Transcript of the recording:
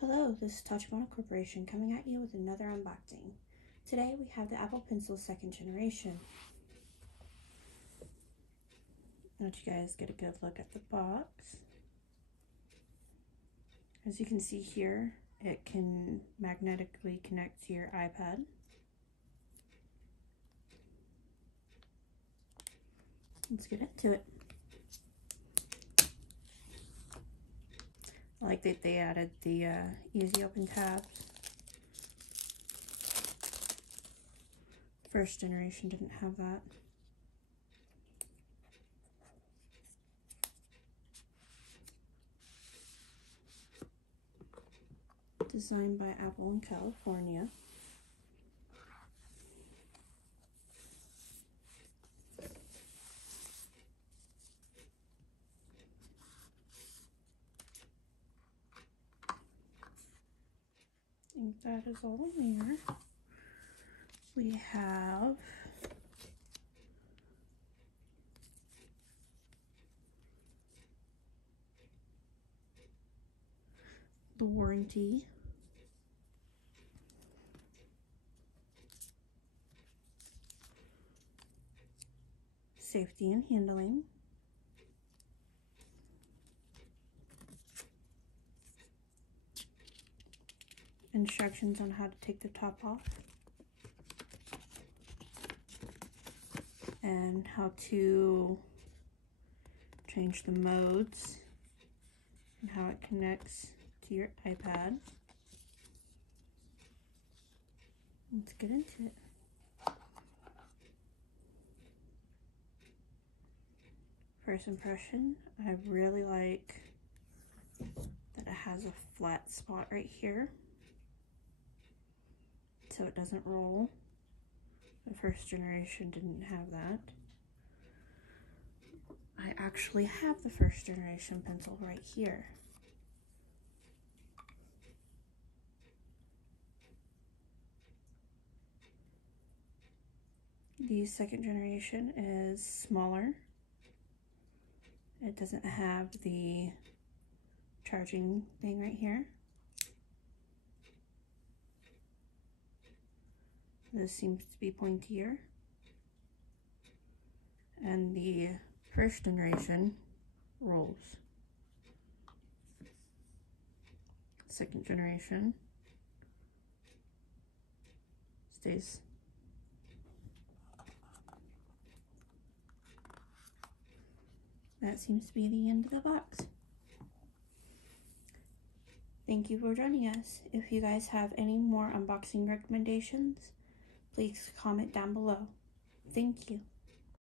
Hello, this is Tachibana Corporation coming at you with another unboxing. Today we have the Apple Pencil 2nd generation. I'll let you guys get a good look at the box. As you can see here, it can magnetically connect to your iPad. Let's get into it. I like that they added the easy open tabs. First generation didn't have that. Designed by Apple in California. I think that is all in there. We have the warranty, safety and handling, instructions on how to take the top off, and how to change the modes and how it connects to your iPad. Let's get into it. First impression, I really like that it has a flat spot right here so it doesn't roll. The first generation didn't have that. I actually have the first generation pencil right here. The second generation is smaller. It doesn't have the charging thing right here. This seems to be pointier. And the first generation rolls. Second generation stays. That seems to be the end of the box. Thank you for joining us. If you guys have any more unboxing recommendations, please comment down below. Thank you.